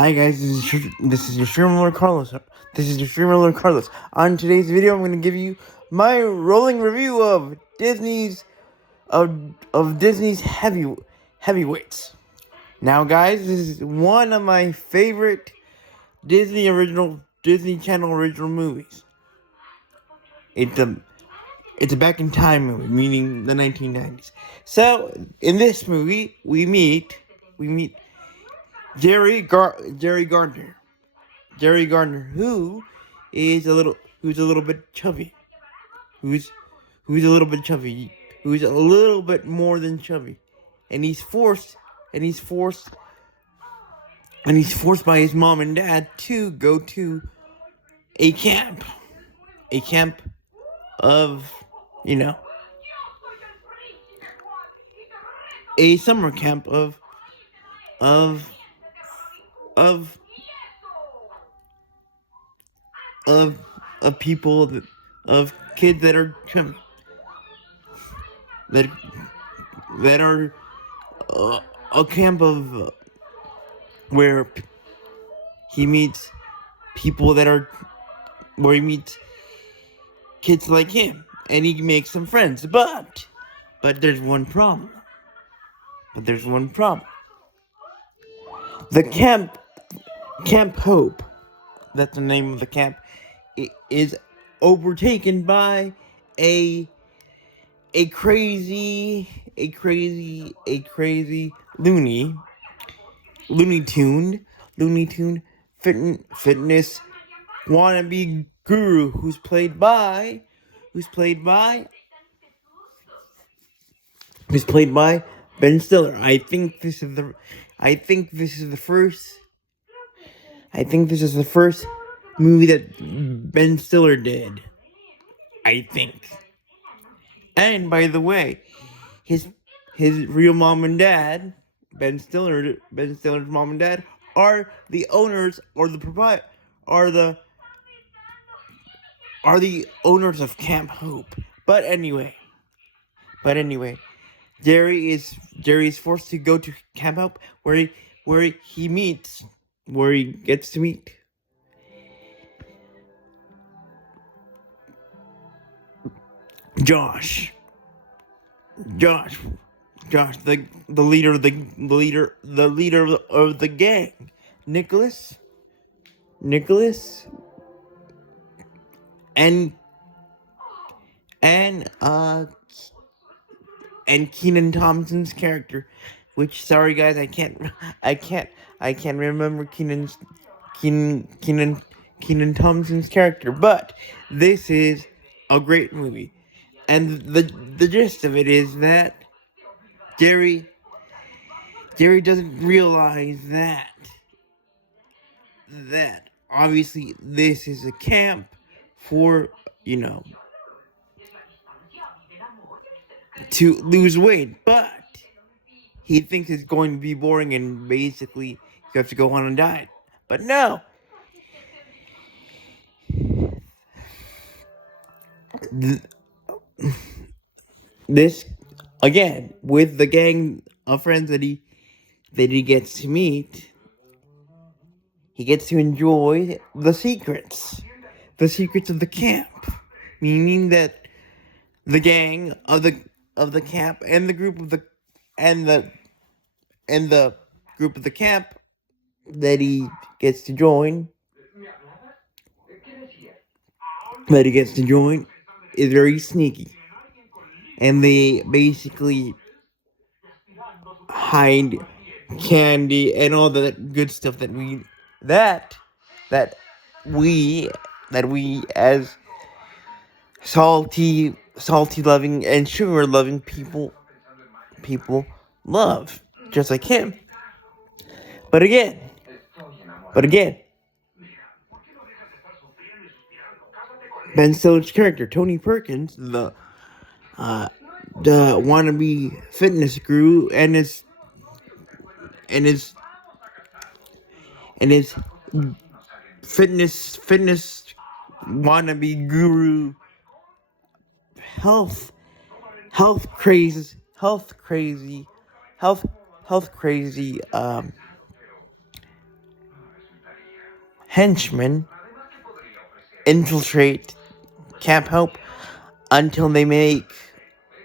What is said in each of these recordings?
Hi guys, this is your streamer Lord Carlos. On today's video, I'm going to give you my rolling review of Disney's heavyweights. Now, guys, this is one of my favorite Disney Channel original movies. It's a back in time movie, meaning the 1990s. So, in this movie, we meet Jerry Gardner. Jerry Gardner, who's a little bit chubby, who's a little bit chubby, who's a little bit more than chubby, and he's forced by his mom and dad to go to a camp of, a summer camp of of people, of kids that are chubby, that are a camp of where he meets where he meets kids like him, and he makes some friends. But there's one problem. The Camp Hope, that's the name of the camp, is overtaken by a crazy Looney Tune fitness wannabe guru who's played by Ben Stiller. I think this is the first movie that Ben Stiller did, I think. And by the way, his real mom and dad, Ben Stiller's mom and dad, are the owners are the owners of Camp Hope. But anyway, Jerry is forced to go to Camp Hope, where he gets to meet Josh, the leader of the gang, Nicholas, and Kenan Thompson's character, which, sorry guys, I can't remember Kenan Thompson's character, but this is a great movie. And the gist of it is that Jerry doesn't realize that obviously this is a camp for, to lose weight, but he thinks it's going to be boring and basically you have to go on a diet. But no. This, again, with the gang of friends that he gets to meet, he gets to enjoy the secrets of the camp, meaning that the gang of the camp and the group of the group of the camp that he gets to join is very sneaky. And they basically hide candy and all that good stuff that we as salty loving and sugar loving people love, just like him. But again, Ben Stiller's character, Tony Perkins, the wannabe fitness guru, and his fitness wannabe guru, health crazy henchmen infiltrate Camp Hope until they make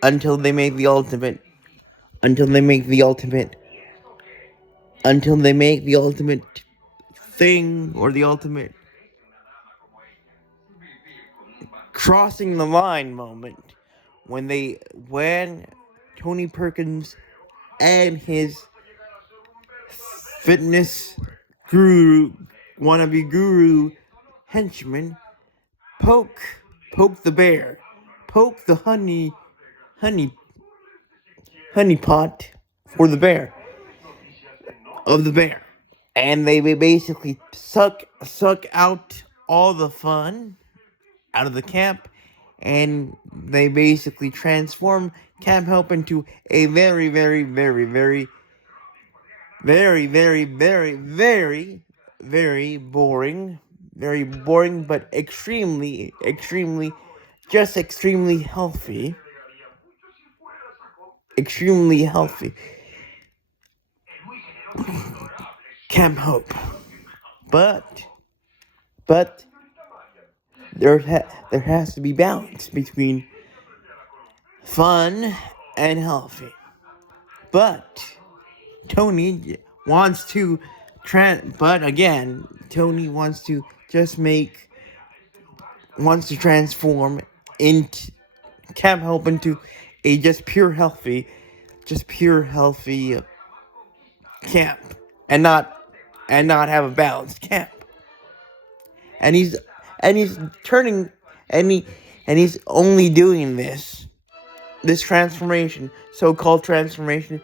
the ultimate thing, or the ultimate crossing the line moment, when Tony Perkins and his fitness wannabe guru henchman poke the bear, poke the honey pot for the bear of the bear, and they basically suck out all the fun out of the camp, and they basically transform Camp Help into a very, very, very, very, very, very, very, very, very boring, but extremely healthy. Extremely healthy Camp Hope. But there has to be balance between fun and healthy. But Tony wants to transform into Camp Help into a just pure healthy camp, and not have a balanced camp. And he's turning and he's only doing this transformation, so-called transformation,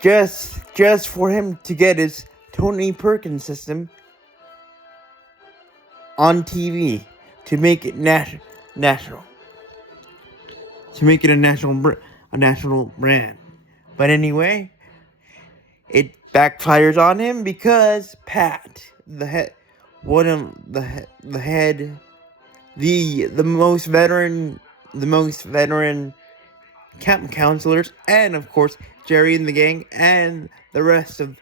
just for him to get his Tony Perkins system on TV, to make it national, to make it a national brand. But anyway, it backfires on him because Pat, the most veteran camp counselors, and of course Jerry and the gang, and the rest of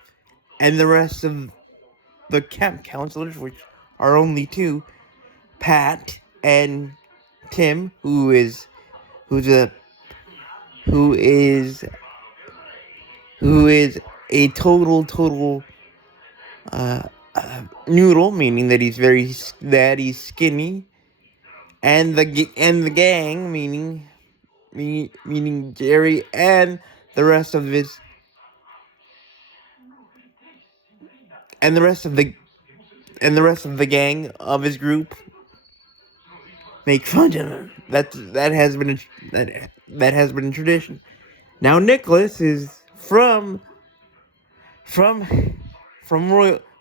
the camp counselors, which are only two, Pat and Tim, who is a total noodle, meaning that he's skinny, and the gang, meaning Jerry and the rest of the gang of his group make fun of him. That has been a tradition. Now Nicholas is from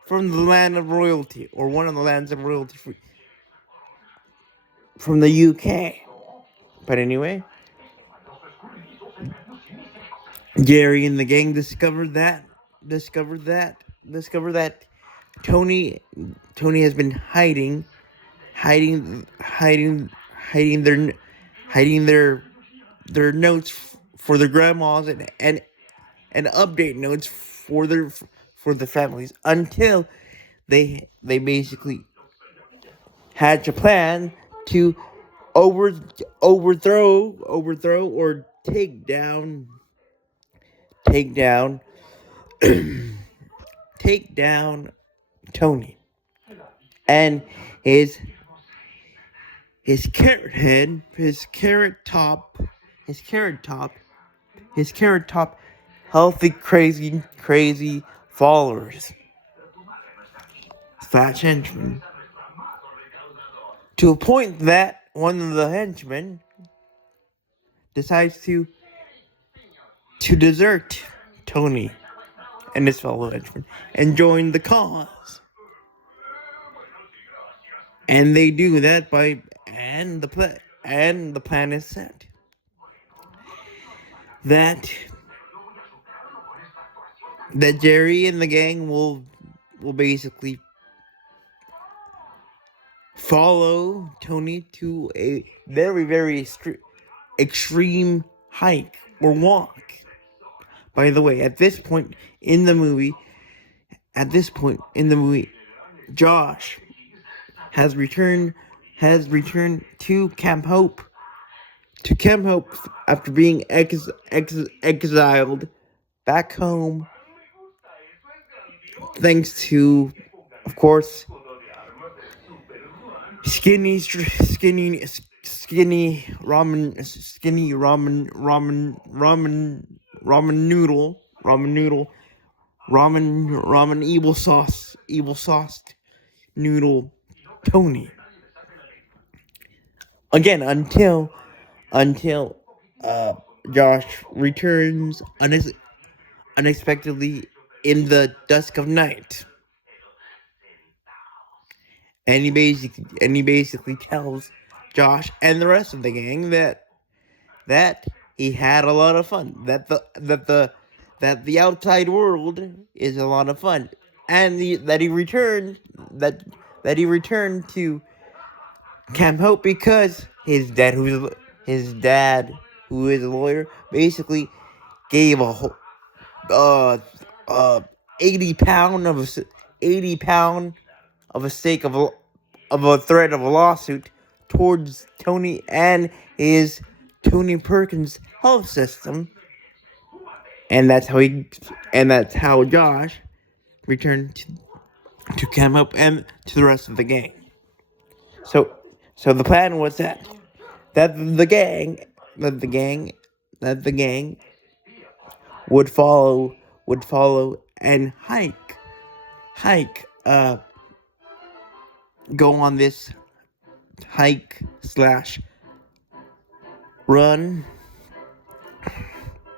the land of royalty, or one of the lands of royalty, from the UK. But anyway, Jerry and the gang discovered that Tony has been hiding their notes for their grandmas, and update notes for the families, until they basically hatch a plan to overthrow or take down Tony and his carrot top, healthy, crazy followers, fat henchmen, to a point that one of the henchmen decides to desert Tony and his fellow henchmen and join the cause. And they do that and the plan is set that Jerry and the gang will basically follow Tony to a very, very extreme hike or walk. By the way, at this point in the movie, Josh has returned to Camp Hope after being exiled back home, thanks to, of course, skinny ramen evil sauce noodle Tony. Again, until Josh returns unexpectedly in the dusk of night, and he basically tells Josh and the rest of the gang that he had a lot of fun, that the outside world is a lot of fun, and that he returned to Camp Hope because his dad, who is a lawyer, basically gave a whole uh uh 80 pound of a stake of a threat of a lawsuit towards Tony and his Tony Perkins health system, and that's how Josh returned to Camp Up and to the rest of the gang. So the plan was that the gang would follow and go on this hike slash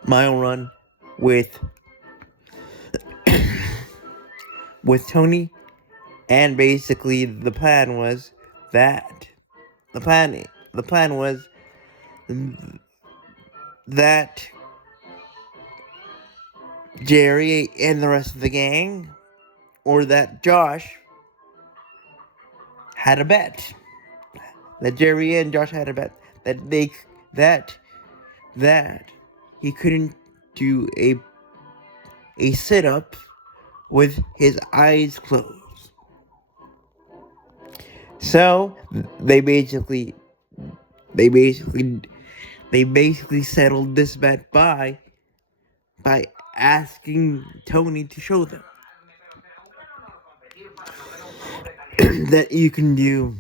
mile run with Tony, and basically the plan was that Jerry and the rest of the gang, or that Josh had a bet. That Jerry and Josh had a bet that he couldn't do a sit up with his eyes closed. So they basically settled this bet by asking Tony to show them that you can do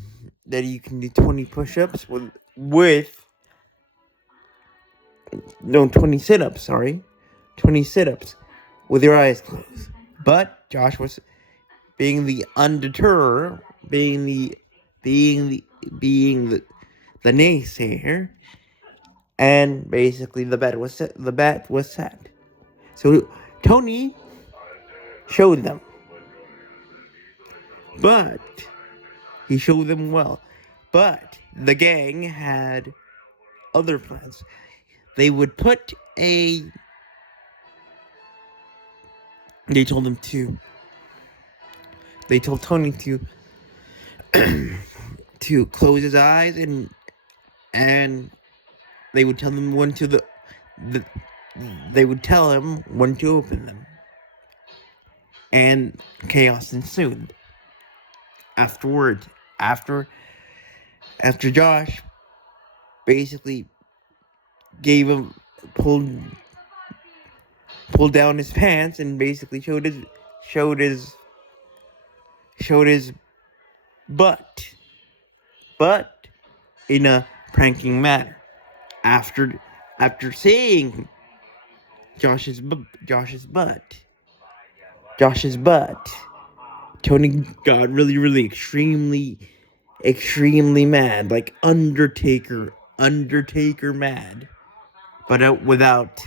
20 push-ups with 20 sit-ups, 20 sit-ups with your eyes closed. But Josh was being the naysayer, and basically the bet was set. So Tony showed them, but he showed them well. But the gang had other plans. They would put they told Tony to close his eyes, and they would tell him when to open them. And chaos ensued. After Josh basically pulled down his pants and basically showed his butt, but in a pranking manner. After seeing Josh's butt, Tony got really extremely mad, like Undertaker mad, but without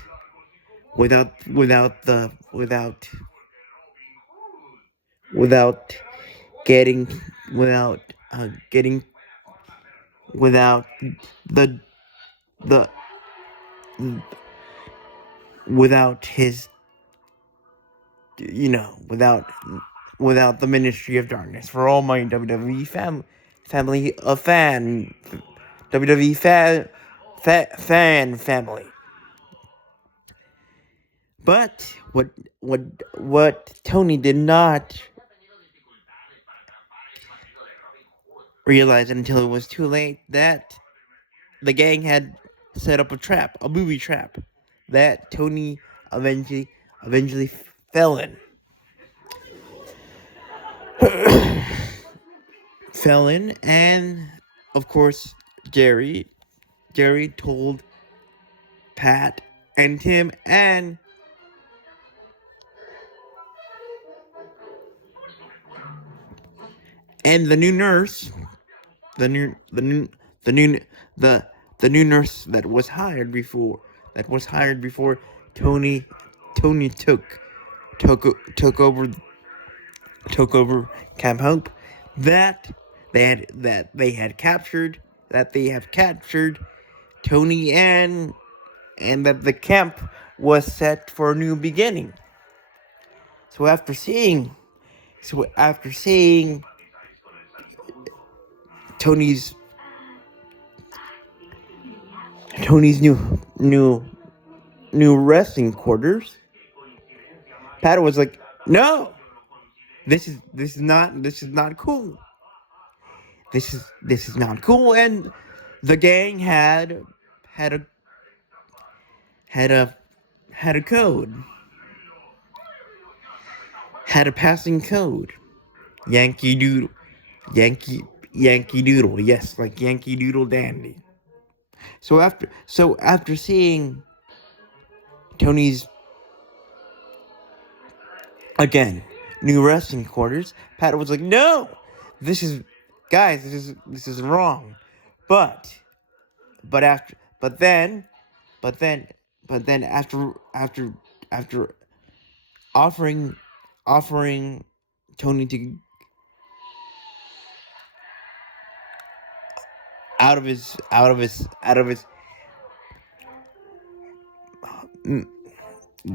his, without the Ministry of Darkness. For all my WWE family of fan WWE fan family. But what Tony did not realize until it was too late that the gang had set up a trap, a booby trap, that Tony eventually fell in. Fell in, and of course, Jerry told Pat and Tim and the new nurse, the new nurse that was hired before Tony took over Camp Hope, that they have captured Tony, and that the camp was set for a new beginning. So after seeing Tony's new resting quarters, Pat was like, "No, this is not cool. This is not cool." And the gang had a code, had a passing code. Yankee Doodle, Yankee Doodle, yes, like Yankee Doodle Dandy. So after seeing Tony's again new resting quarters, Pat was like, "No, this is wrong." But after but then after offering Tony to out of his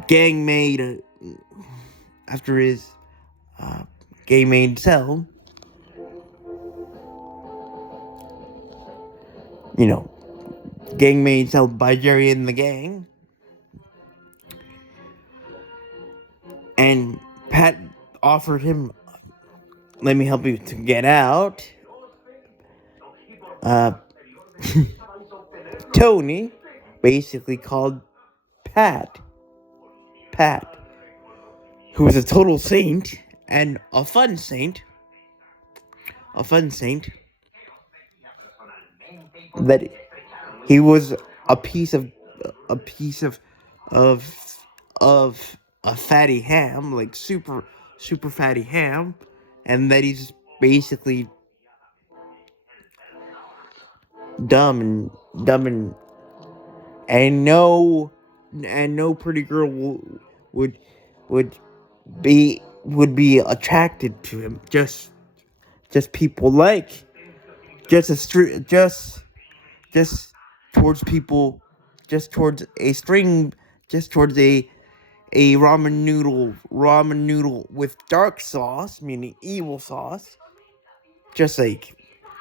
gang made after his gang made cell, gang made cell by Jerry and the gang, and Pat offered him, "Let me help you to get out." Tony basically called Pat, who was a total saint and a fun saint, that he was a piece of a fatty ham, like super fatty ham, and that he's basically dumb and no pretty girl would be attracted to him. Just people like just towards people, just towards a ramen noodle with dark sauce, meaning evil sauce, just like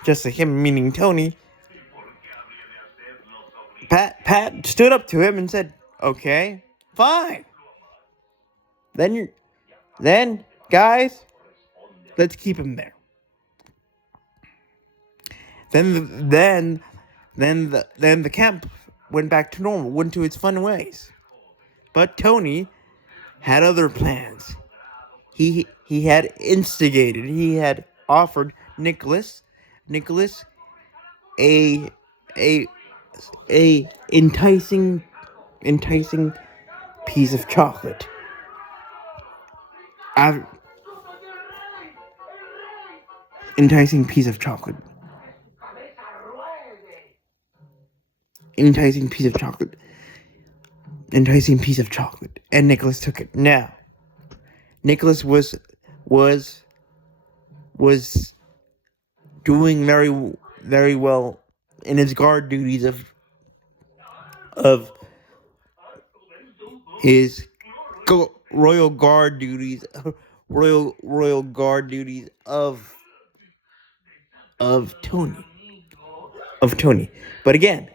him, meaning Tony. Pat stood up to him and said, "Okay, fine. Then guys, let's keep him there." Then the camp went back to normal, went to its fun ways. But Tony had other plans. He had instigated. He had offered Nicholas a enticing piece of chocolate. Enticing piece of chocolate. And Nicholas took it. Now, Nicholas was doing very well in his guard duties of his royal guard duties of Tony. But again,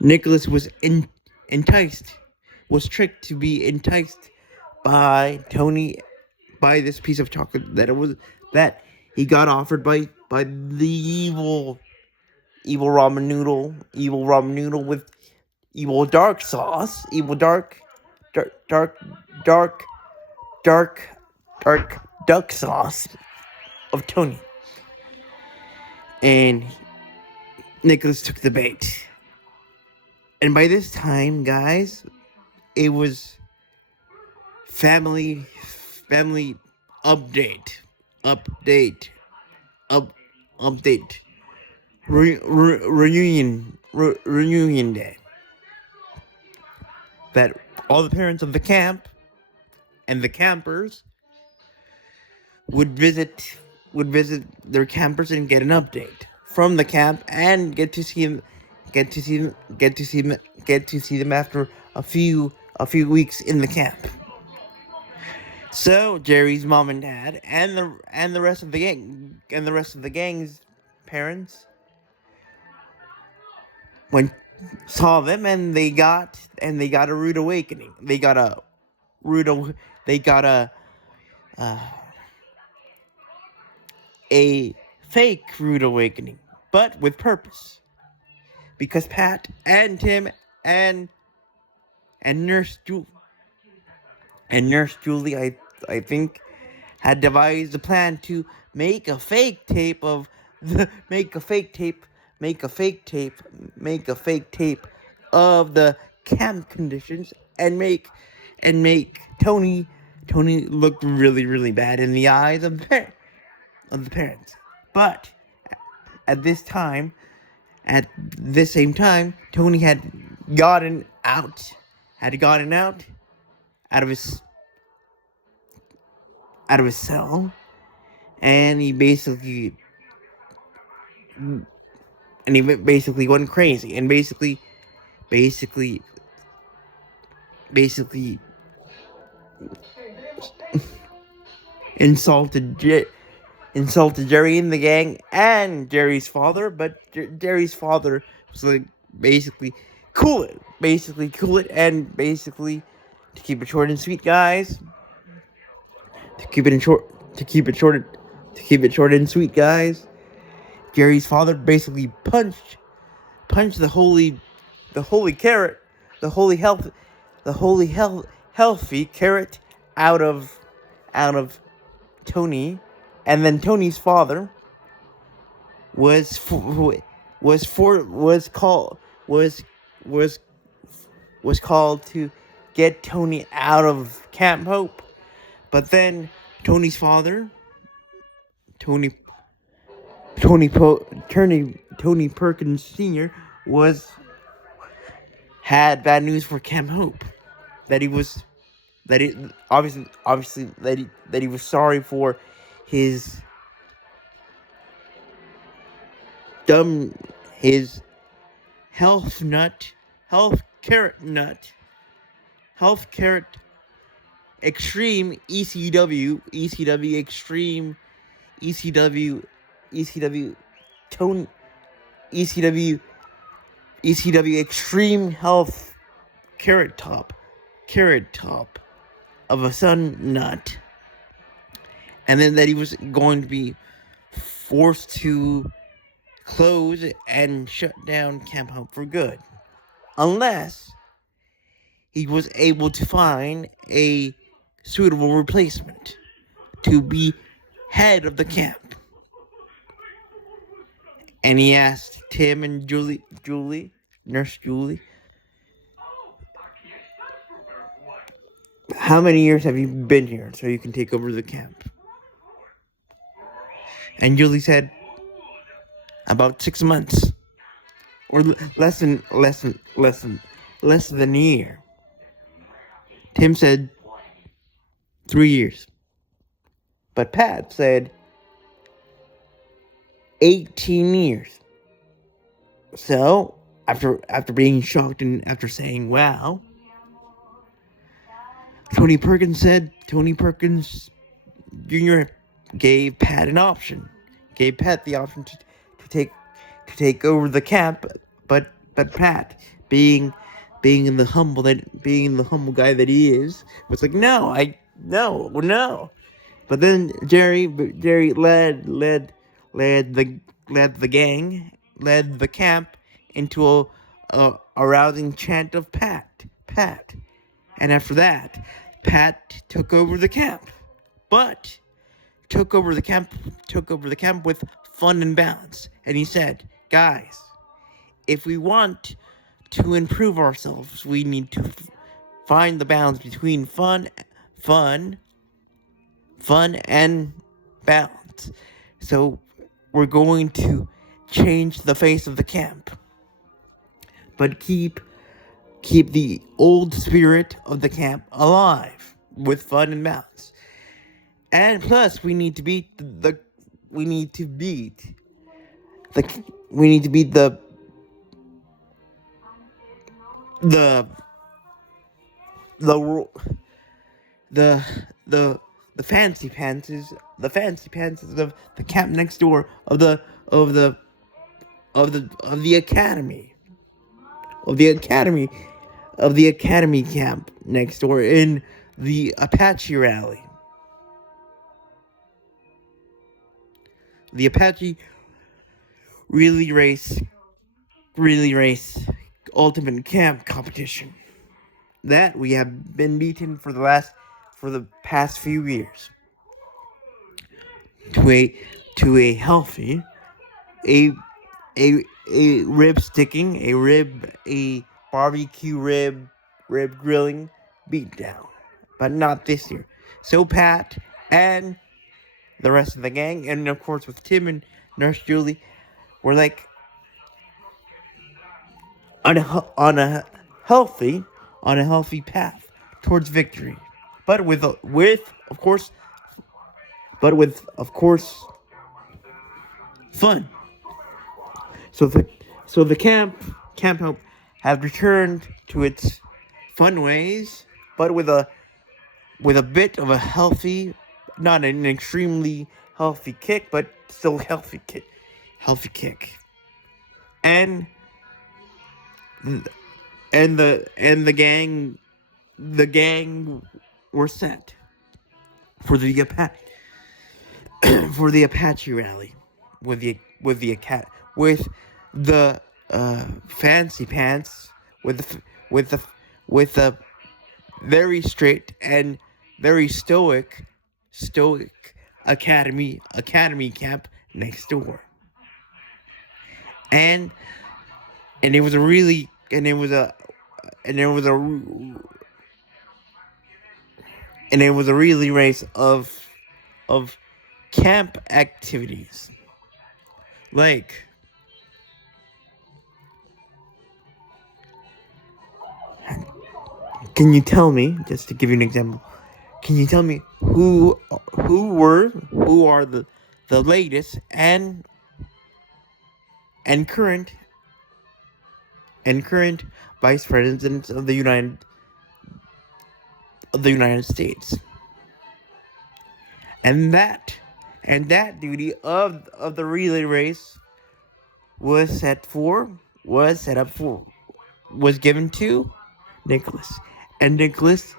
Nicholas was tricked to be enticed by Tony, by this piece of chocolate that he got offered by by the evil ramen noodle with evil dark sauce, evil dark, dark, dark, dark, dark duck sauce of Tony. And Nicholas took the bait. And by this time, guys, it was family update, update, update, reunion day. That all the parents of the camp and the campers would visit their campers and get an update from the camp and get to see them after a few weeks in the camp. So Jerry's mom and dad and the rest of the gang's parents saw them, and they got a rude awakening. They got a fake rude awakening, but with purpose. Because Pat and Tim and Nurse Julie, I think, had devised a plan to make a fake tape of the camp conditions and make Tony look really bad in the eyes of the parents. But at this same time, Tony had gotten out of his cell, and he basically went crazy and basically insulted Jerry and the gang and Jerry's father, but Jerry's father was like basically cool it, and basically, to keep it short and sweet, guys. To keep it short and sweet, guys. Jerry's father basically punched the holy carrot, the holy healthy carrot out of Tony, and then Tony's father was called to get Tony out of Camp Hope. But then Tony's father, Tony Perkins Sr. had bad news for Camp Hope. That he was sorry for his health carrot extreme ECW extreme ECW tone ECW extreme health carrot top of a sun nut, and then that he was going to be forced to close and shut down Camp Hope for good, unless he was able to find a suitable replacement to be head of the camp. And he asked Tim and Nurse Julie, how many years have you been here so you can take over the camp? And Julie said, about 6 months, or less than a year. Tim said 3 years, but Pat said 18 years. So after being shocked and after saying wow, Tony Perkins Jr. gave Pat the option to take over the camp, but Pat, being the humble guy that he is, was like, no. But then Jerry led led the led the camp into a rousing chant of Pat, Pat. And after that, Pat took over the camp. But took over the camp with fun and balance. And he said, "Guys, if we want to improve ourselves, we need to find the balance between fun and balance. So we're going to change the face of the camp, but keep the old spirit of the camp alive with fun and balance. And plus, we need to beat the we need to beat the we need to beat the the the the the fancy pants of the camp next door of the of the academy of the academy of the academy camp next door in the Apache rally. The Apache relay race ultimate camp competition that we have been beaten for the past few years to a healthy a rib sticking a barbecue rib grilling beatdown, but not this year. So Pat and the rest of the gang, and of course with Tim and Nurse Julie, were like on a healthy path towards victory, but with of course fun. So the Camp Hope has returned to its fun ways, but with a bit of a healthy, not an extremely healthy kick, but still healthy kick. And the gang were set for the Apache rally with the fancy pants with the very straight and very stoic academy camp next door. And it was a really and it was a really race of camp activities. Like, can you tell me, just to give you an example, can you tell me who are the latest and current vice presidents of the United States? And that duty of the relay race was given to Nicholas. And Nicholas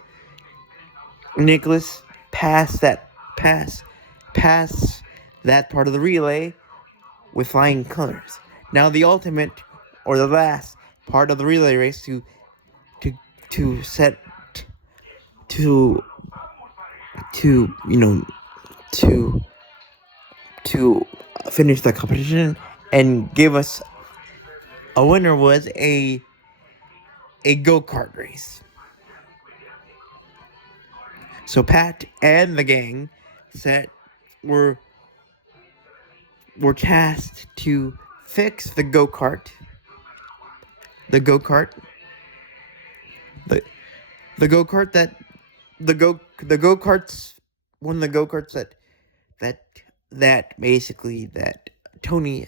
passed that part of the relay with flying colors. Now the ultimate, or the last part of the relay race to finish the competition and give us a winner was a go-kart race. So Pat and the gang were tasked to fix the go-kart. The go-karts one of the go-karts that basically that Tony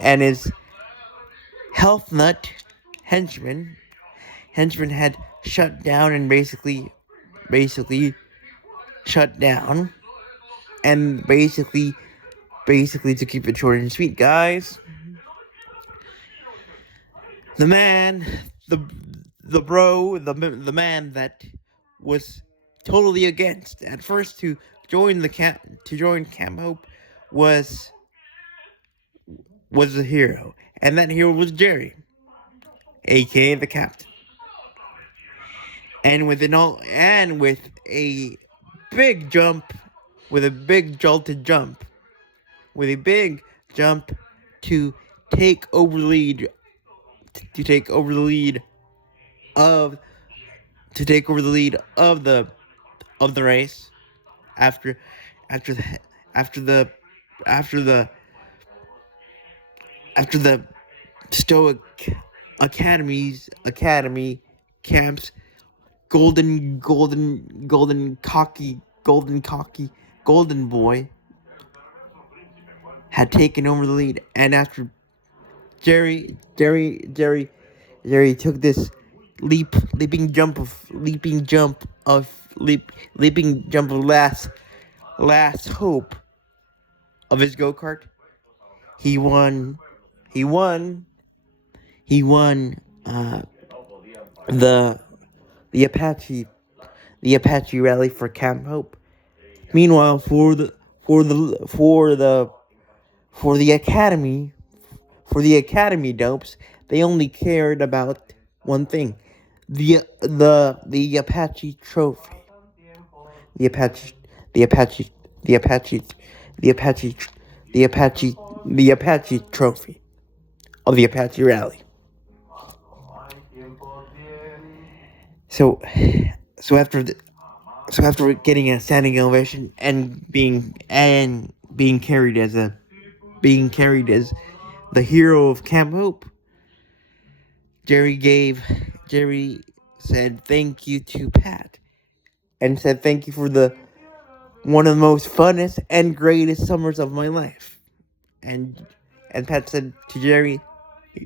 and his health nut henchman had shut down and basically shut down. And basically to keep it short and sweet, guys, the man that was totally against at first to join Camp Hope was the hero, and that hero was Jerry, aka the captain. And with a big jump, with a big jolted jump, with a big jump to take over the lead, to take over the lead of the race after after the after the after the after the Stoic Academy camps golden boy had taken over the lead, and after Jerry took this leaping jump of last hope of his go-kart. He won the Apache rally for Camp Hope. Meanwhile, for the academy dopes, they only cared about one thing: the Apache trophy. The Apache trophy of the Apache rally. So after getting a standing ovation and being carried as the hero of Camp Hope, Jerry said thank you to Pat, and said thank you for one of the most funnest and greatest summers of my life. And Pat said to Jerry,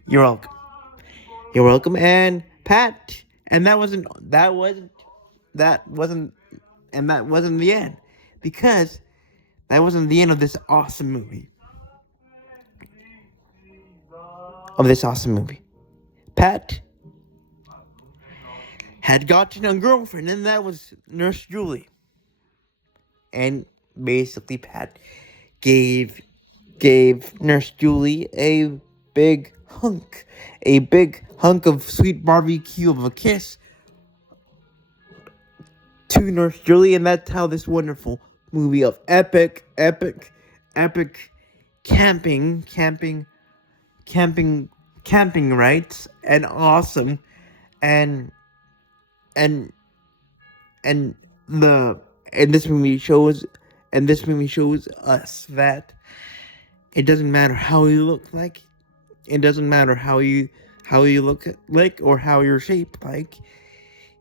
"You're welcome. You're welcome." And Pat, and that wasn't the end, because that wasn't the end of this awesome movie. Pat had gotten a girlfriend, and that was Nurse Julie. And basically, Pat gave Nurse Julie a big hunk of sweet barbecue of a kiss to Nurse Julie, and that's how this wonderful movie of epic camping rights and awesome and this movie shows us that it doesn't matter how you look like, it doesn't matter how you look like or how you're shaped like,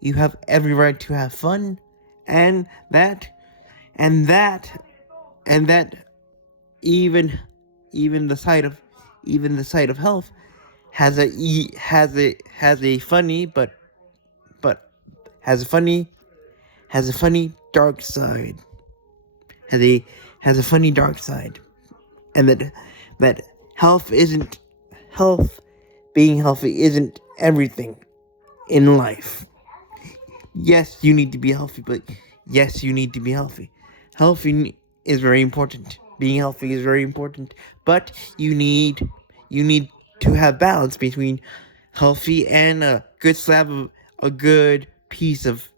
you have every right to have fun, and that even the sight of health has a funny dark side. Has a funny dark side, and that being healthy isn't everything in life. Yes, you need to be healthy, but yes, you need to be healthy. Healthy is very important. Being healthy is very important, but you need to have balance between healthy and a good slab of a good piece of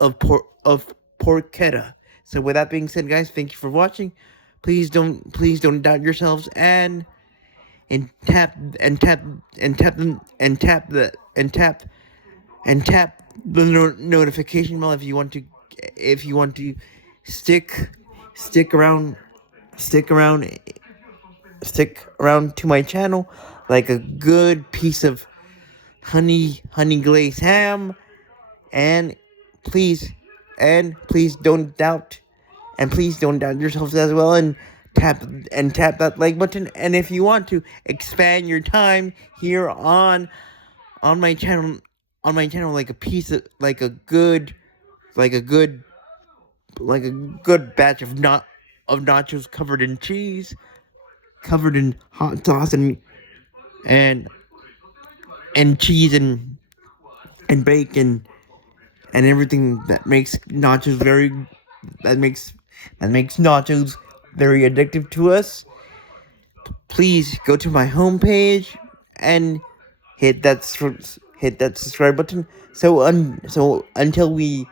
porchetta. So with that being said, guys, thank you for watching. Please don't doubt yourselves, and tap the notification bell if you want to stick around to my channel like a good piece of honey glazed ham. And please don't doubt yourselves as well, and tap that like button. And if you want to expand your time here on my channel, like a piece of like a good batch of nachos covered in cheese, covered in hot sauce and cheese and bacon and everything that makes nachos very that makes nachos very addictive to us, please go to my homepage and hit that subscribe button. So until we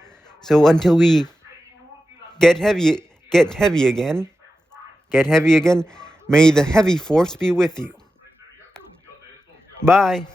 get heavy again, may the heavy force be with you. Bye.